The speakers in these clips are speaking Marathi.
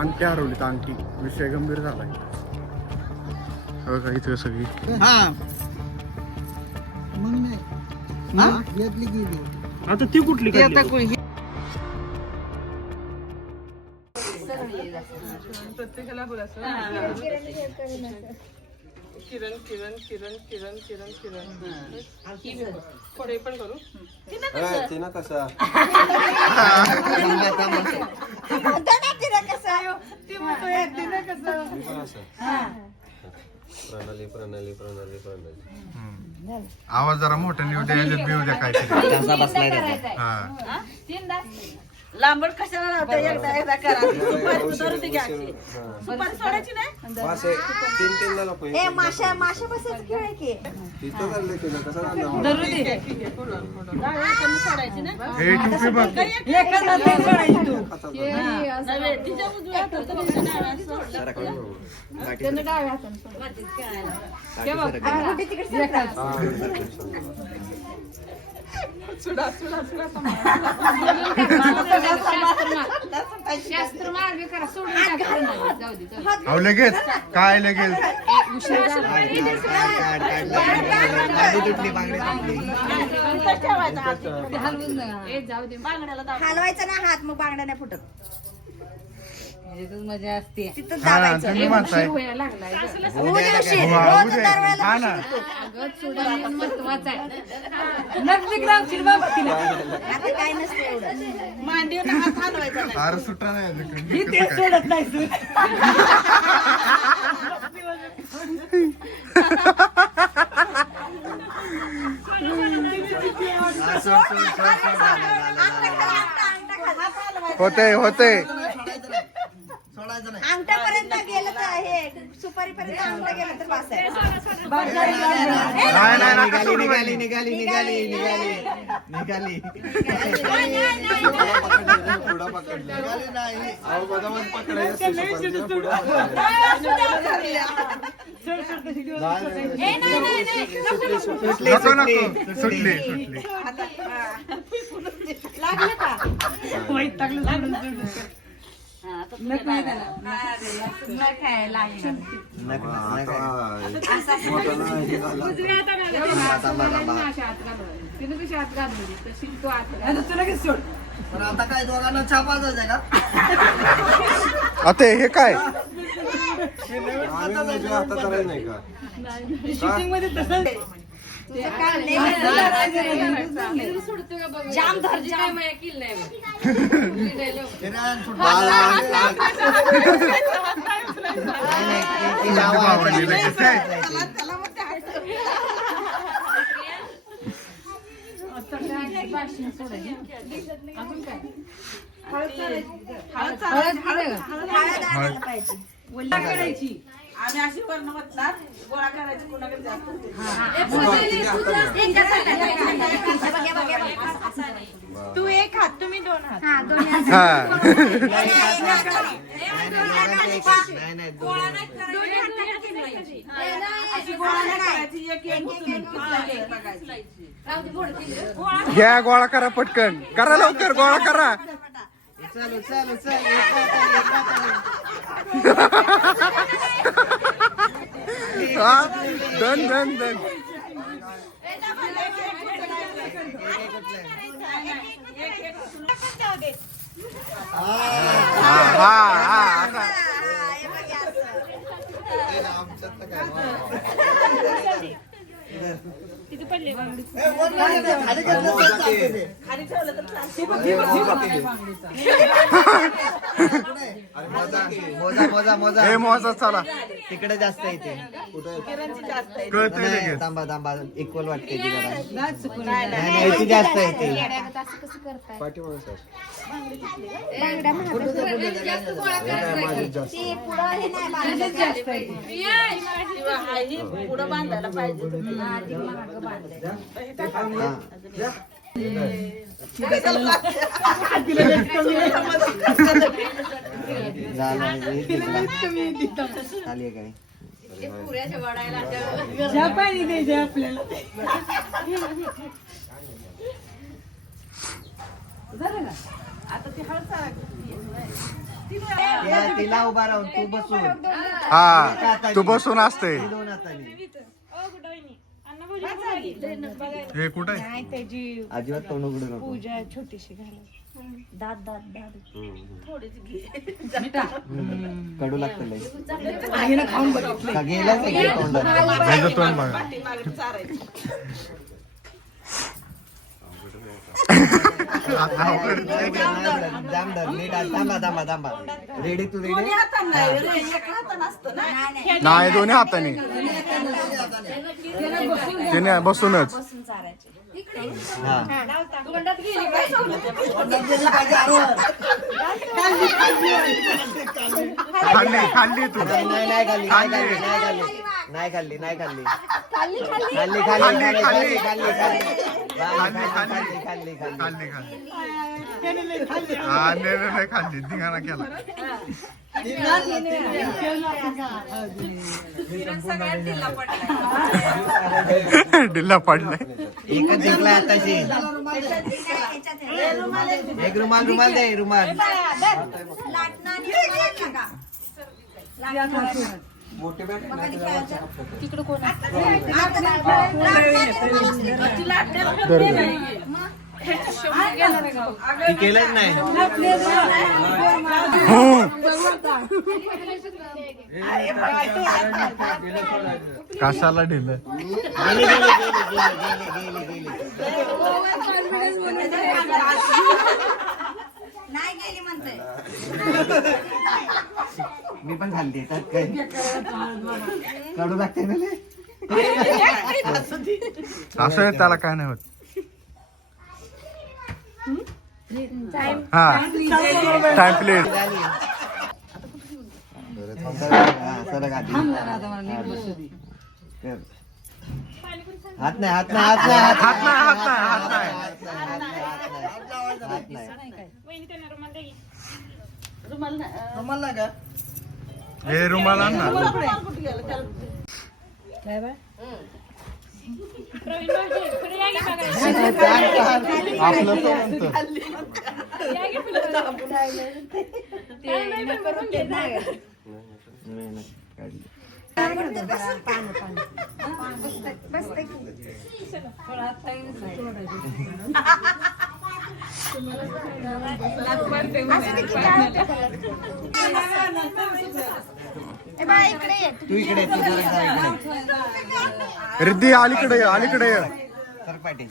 अंगठी हरवलीत अंगठी. विषय गंभीर झालाय. हो का इथं सगळी आता ती कुठली काढली? प्रत्येकाला बोलायचं किरण किरण किरण किरण किरण किरण पुढे पण करू तिनं कसं प्रणाली प्रणाली प्रणाली प्रणाली. आवाज जरा मोठा निवड याच्यात बिव द्या काहीतरी. लांबड कशाला लावता एकदा एकदा करा सुपारी घ्यायची सुपारी सोडायची नाही माशा माशा बसायचं खेळ की सोडायची ना तिच्या उजव्या सुडा सुडा सुडा शास्त्र मार्ग करा सोडून अहो लगेच काय लगेच हलवायचा ना हात मग बांगड्या नाही फुटत. मजा असते तिथं हा दाबायचं. तुम्ही म्हणताय लागलाय उद्या उशीर. उद्या. रोज दरवेळेला हा ना महत्वाचा आहे. आता काय नसतं एवढं. मांडीवर हात हलवायचा नाही. फार सुट्टा नाही कसं काय? सोडत नाही होते होते अंगठ्यापर्यंत गेलं तर हे सुपारीपर्यंत अंगठा गेलं तर पास आहे. नाही नाही निघाली निघाली निघाली निघाली निघाली पुढं पकडलं. अहो, बदामात पकडायचं असतं सुपारीचं पुढं. नको नको सुटली सुटली. लागलं का? आता काय दोघांना छाप वाजायचा का? आता हे काय जाम धर जाम. हळद पाहिजे. करायची आणि अशी वर्ण मतला गोळा करायची कोणाकडे जास्त तू एक हात तुम्ही दोन हात. हा घ्या गोळा करा पटकन करा लवकर गोळा करा. चालू चालू चालू हा डन डन डन. हा हा हा किती पडले खाली ठेवलं तर मोजा मोजा मोजा हे मोजा चला तिकडे जास्त येते कळतंय लगेच. तांबा तांबा इक्वल वाटते ती जरा. नाही नाही ती जास्त येते. पुढं बांधायला पाहिजे झाली काय पुऱ्याच्या वाढायला आता ती हळद तिला उभा राहून तू बसून हा तू बसून असते. दोन हाताने हे कुठे अजिबात तोंड उघडू नको. छोटीशी घालायची दात दात दात कडू लागतं लय. का गेला सगळे तोंडात. तोंड बघा. जामदार नीट थांबा रेडी तू रेडी नाही दोन्ही हाताने त्याने बसूनच. हा खाल्ली खाल्ली तू नाही खाल्ली नाही खाल्ली खाल्ली खाल्ली खाल्ली धिंगाणा केला. डिल्ला पडलाय. एकच जिंकला आताशी. एक रुमाल दे रुमाल. ती केलंच नाही. कशाला ढिलं. नाही गेली म्हणते. मी पण खाल्ली त्यात काय कडू लागते ना लय. असं त्याला काय नाही होत. हा टाइम प्लेट. हात नाही हात नाही हे रुमाल आण ना. आपलं तो म्हणतो. तू इकडे रिद्धी अलीकडे अलीकडे सरपाटी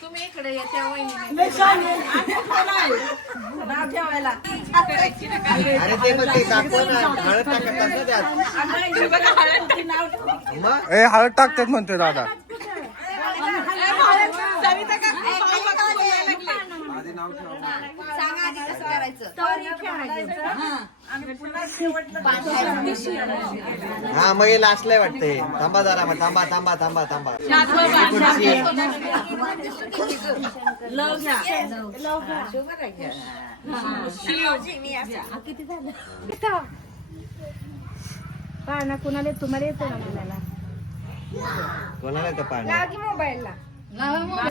तुम्ही इकडे येत्या वहिनी. अरे ते मग ते काकू ना हळद टाकतात ना त्यात. मग ए हळद टाकतात म्हणते दादा. सांगा आधी कसं करायचं. हा मग हे लास्टला वाटतंय. थांबा जरा मग थांबा. पाळणा कुणाला तुम्हाला येतो ना म्हणायला. कोणाला तर पाणी मोबाईलला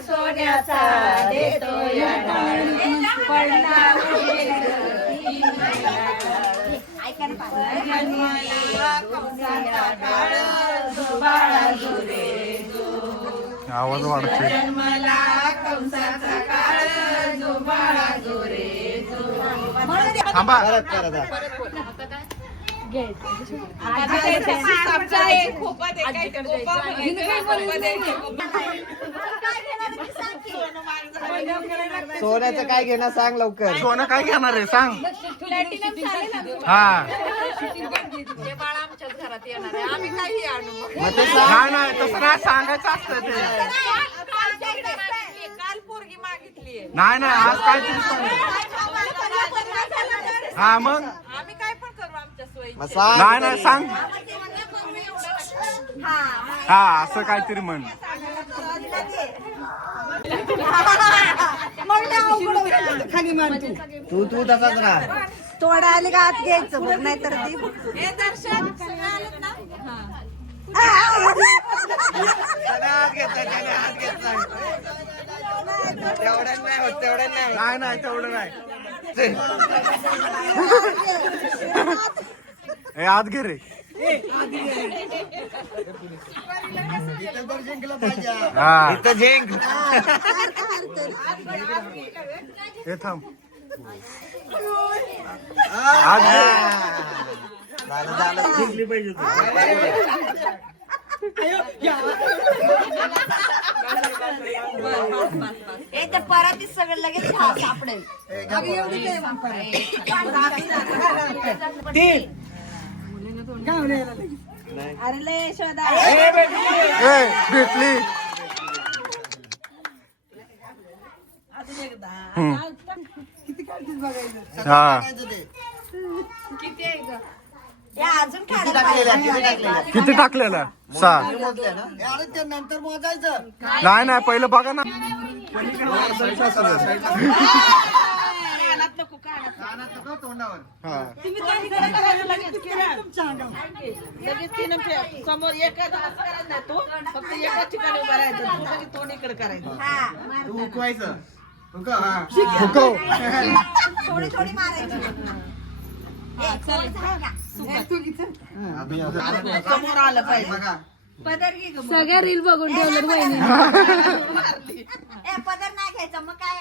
सोन्याचा देतो या आवाज वाढते. थांबा. सोन्याचं काय घेणार सांग लवकर. सोनं काय घेणार आहे सांग. हा बाळ आमच्याच घरात येणार आहे. आम्ही काही आणू. मग ते सांग. नाही तसं नाही सांगायचं असतं ते. काल पोरगी मागितली. नाही आज काय तरी सांग. हा मग आम्ही काय पण करू आमच्या सोयी. मग सांग. नाही सांग. हा असं काहीतरी म्हण. तू तसाच राहा. तोडा आले का आत घ्यायचं बघ, नाहीतर ती हे दर्शन आहेत ना? त्याने हात घेतला, त्याने हात घेतला. तेवढ्यात नाही होत, तेवढ्यात नाही होत. नाही नाही तेवढं नाही हे आत घे रे हा इथं झेंग. हे थांब आत घे. झालं, झालं. ते परत सगळं लगेच सापडेल. अरे लय यशोदा. ए भेटली हा या अजून काढायला पाहिजे. किती टाकलेला 6 नंतर मोजायचं. नाही नाही पहिलं बघा ना तोंडावर. हा तुम्ही दोन्हीकडे करायला लगेच तीन समोर एकाच असं करायचं नाही तू फक्त एकाच ठिकाणी उभा राहायचं तू लगेच दोन्हीकडे करायचं. हा तू उकवायचं. उकव, हा. हुकव थोडी थोडी मारायची. समोर आलं पाहिजे. बघा. पदर घे गं मग. सगळ्या रील बघून ठेवलं वहिनी. पदर नाही घ्यायचा मग काय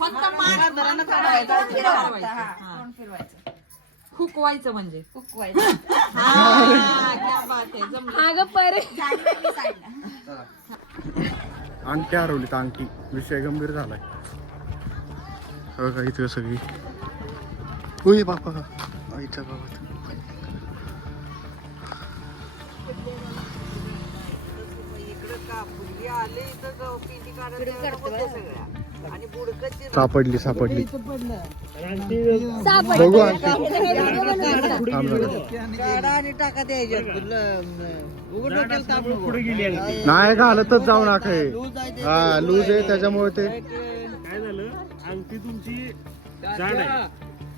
फक्त मान धरानं चढवायचं. तोंड फिरवायचं. हा, तोंड फिरवायचं. हुकवायचं म्हणजे हुकवायचं. अगं परे झाली वेगळी साईडला. अंगठी हरवलीत अंगठी विषय गंभीर झालाय बघा इथं सगळी उय बापा आईच्या गावात सापडली सापडली बघू अंगठी थांब जरा. नाही घालतच जाऊ नका हे. हा लूज आहे त्याच्यामुळे ते काय झालं अंगठी तुमची जाड आहे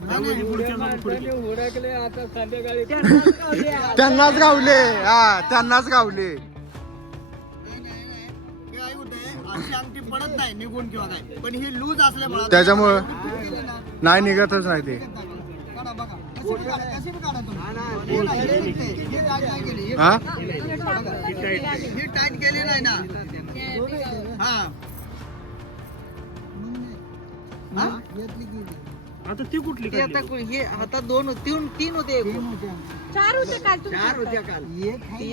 त्यामुळे पुढच्या जाऊन पुढे आता संध्याकाळी त्यांनाच गावले हा त्यांनाच गावले काय होतंय, अशी अंगठी पडत नाही निघून किंवा काय, पण ही लूज असल्यामुळे त्याच्यामुळं नाही निघतच नाही ते काढा बघा. कशी बी काढा तुम्ही. हे नाही, हे निघते. हे टाईट नाही केली. हे हा ही टाईट केली नाही ना. हा आता ती कुठली काढली? हे आता दोन तीन होते चार होते काल चार होत्या काल. ती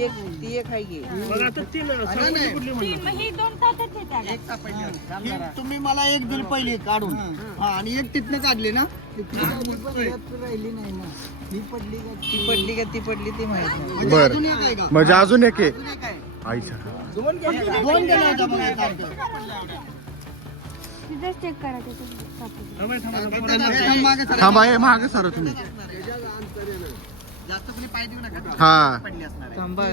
एक आहे की. मग आता ती सावली कुठली म्हणणार? ही 2 तासात येतात. एक सापडली. ही तुम्ही मला एक दिली पहिली काढून, हा, आणि एक तिथनं काढली ना. राहिली नाही ना. ती पडली ती माहिती. बर अजून एक आहे का? म्हणजे अजून एक आहे अजून एक आहे. आईच्या दोन गेल्या होत्या बघा सारखं. तिथेच चेक करा त्याचं थांबा, थांबा, थांबा. थांब मागे सरा. थांबा हे मागे सर तुम्ही जास्त कोणी पाय देऊ नका. हा पडली असणार आहे. थांबा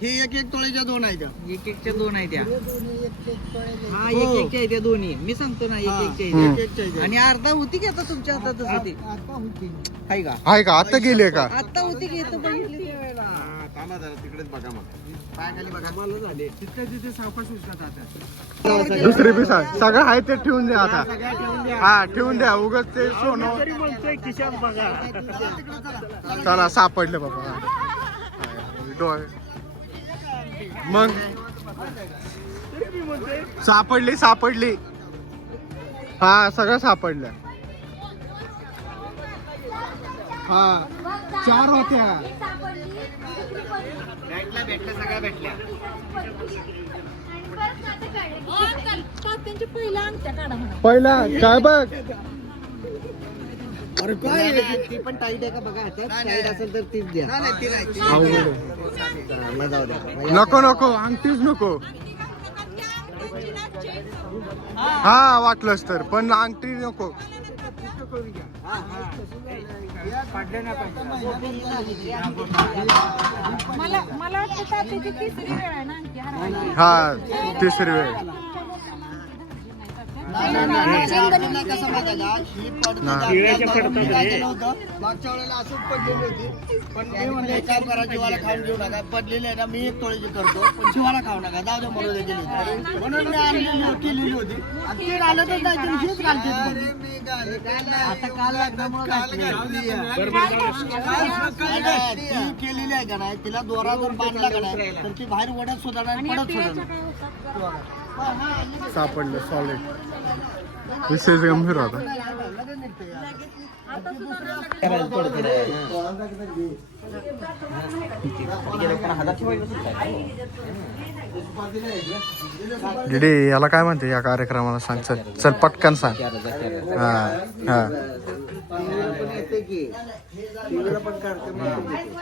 हे एक एक तोळीच्या दोन आहेत. एक एकच्या दोन आहे त्या हा एक एकच्या आहे त्या दोन्ही मी सांगतो ना एक एकच्या आहे हम्म. त्या. आणि अर्धा होती की आता तुमच्या हातातच होती आहे का आहे का आता गेले का आता होती की इथं बघितली त्यावेळेला तिकडेच बघा मग. पाय खाली बघा. तिथे सावकाश उचला जातात. दुसरी बी सांग सगळं आहे ते ठेवून द्या आता हा ठेवून द्या उगाच ते सोनं तरी म्हणतोय खिशात बघा. चला सापडले बाबा डोळे मग सापडली हा सगळं सापडलं हा 4 होत्या भेटल्या सगळ्या भेटल्या. त्यांची पहिला अंगठ्या काढा म्हणा. पहिला काय बघ अरे काय ती पण टाईट आहे का बघा टाईट असेल तर तीच द्या नाही ती नाही. मला जाऊ द्या नको नको अंगठीच नको हा वाटलंच तर पण अंगठी नको मला वाटतं तात्याची तिसरी वेळ आहे ना अंगठी हरवायची. हा तिसरी वेळ नाही कसं माहिती आहे का ही पडती हा. पिळ्याच्या जास्त पडतात मी काय रे. केलं होतं मागच्या वेळेला असंच पडलेली होती पण मी म्हणले काम करा जीवाला खाऊन घेऊ नका पडलेली आहे ना मी एक तोळीची करतो पण जीवाला खाऊ नका जाऊ दे म्हणून गेली होती म्हणून मी आणलेली होती केलेली होती आणि ते घालतच नाही तरी हेच घालते आता काल लग्नामुळे ती केलेली आहे का नाही तिला दोरा जर बांधला का नाही तर ती बाहेर वड्यात सुद्धा नाही पडत सुद्धा नाही. सापडलं सॉलिड. विशेष गंभीर होता. डिडे याला काय म्हणते या कार्यक्रमाला सांग चल चल पटकन सांग. हा हा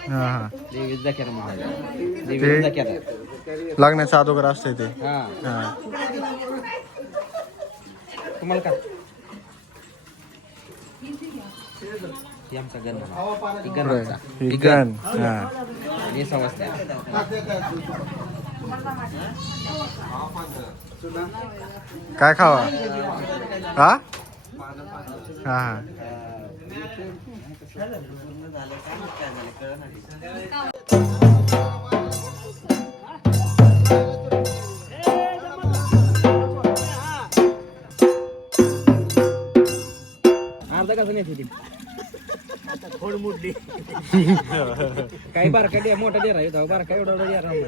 हा ते लागण्याच्या अगोदर असते ते. हा तुम्हाला काय आमचा गण ही गण. हा हे समजते काय खावा. हा हा हा अर्धा कसं नाही होती थोड मुडली काही बारका द्या मोठा द्या राहू बारका एवढा द्या राहू.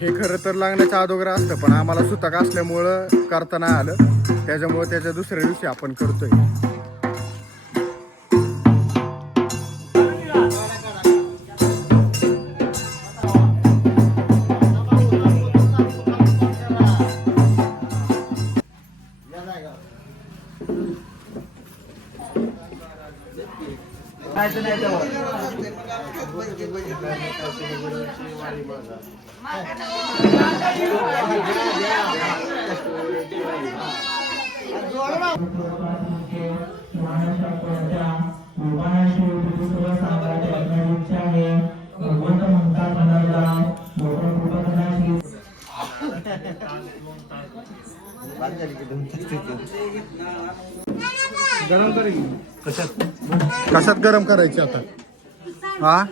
हे खरं तर लागण्याच्या अगोदर असतं पण आम्हाला सुतक असल्यामुळं करता नाही आलं त्याच्यामुळे त्याच्या दुसऱ्या दिवशी आपण करतोय. कशात गरम करायची आता. हा